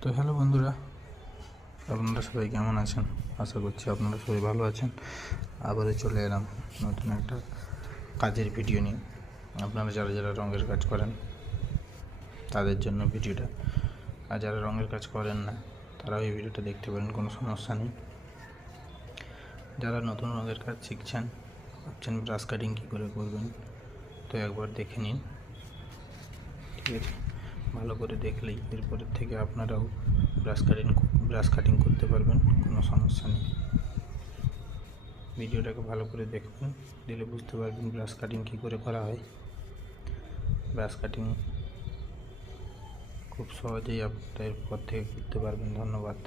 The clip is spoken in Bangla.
তো হ্যালো বন্ধুরা, আপনারা সবাই কেমন আছেন? আশা করছি আপনারা সবাই ভালো আছেন। আবারও চলে এলাম নতুন একটা কাজের ভিডিও নিয়ে। আপনারা যারা যারা রঙের কাজ করেন তাদের জন্য ভিডিওটা, আর যারা রঙের কাজ করেন না তারাও এই ভিডিওটা দেখতে পারেন, কোনো সমস্যা নেই। যারা নতুন রঙের কাজ শিখছেন, ভাবছেন ব্রাশ কাটিং কী করে করবেন, তো একবার দেখে নিন, ঠিক আছে? ভালো করে দেখলেই এরপরের থেকে আপনারাও ব্রাশ কাটিং করতে পারবেন, কোনো সমস্যা নেই। ভিডিওটাকে ভালো করে দেখবেন, দিলে বুঝতে পারবেন ব্রাশ কাটিং কী করে করা হয়। ব্রাশ কাটিং খুব সহজেই আপনারা এরপর থেকে করতে পারবেন। ধন্যবাদ।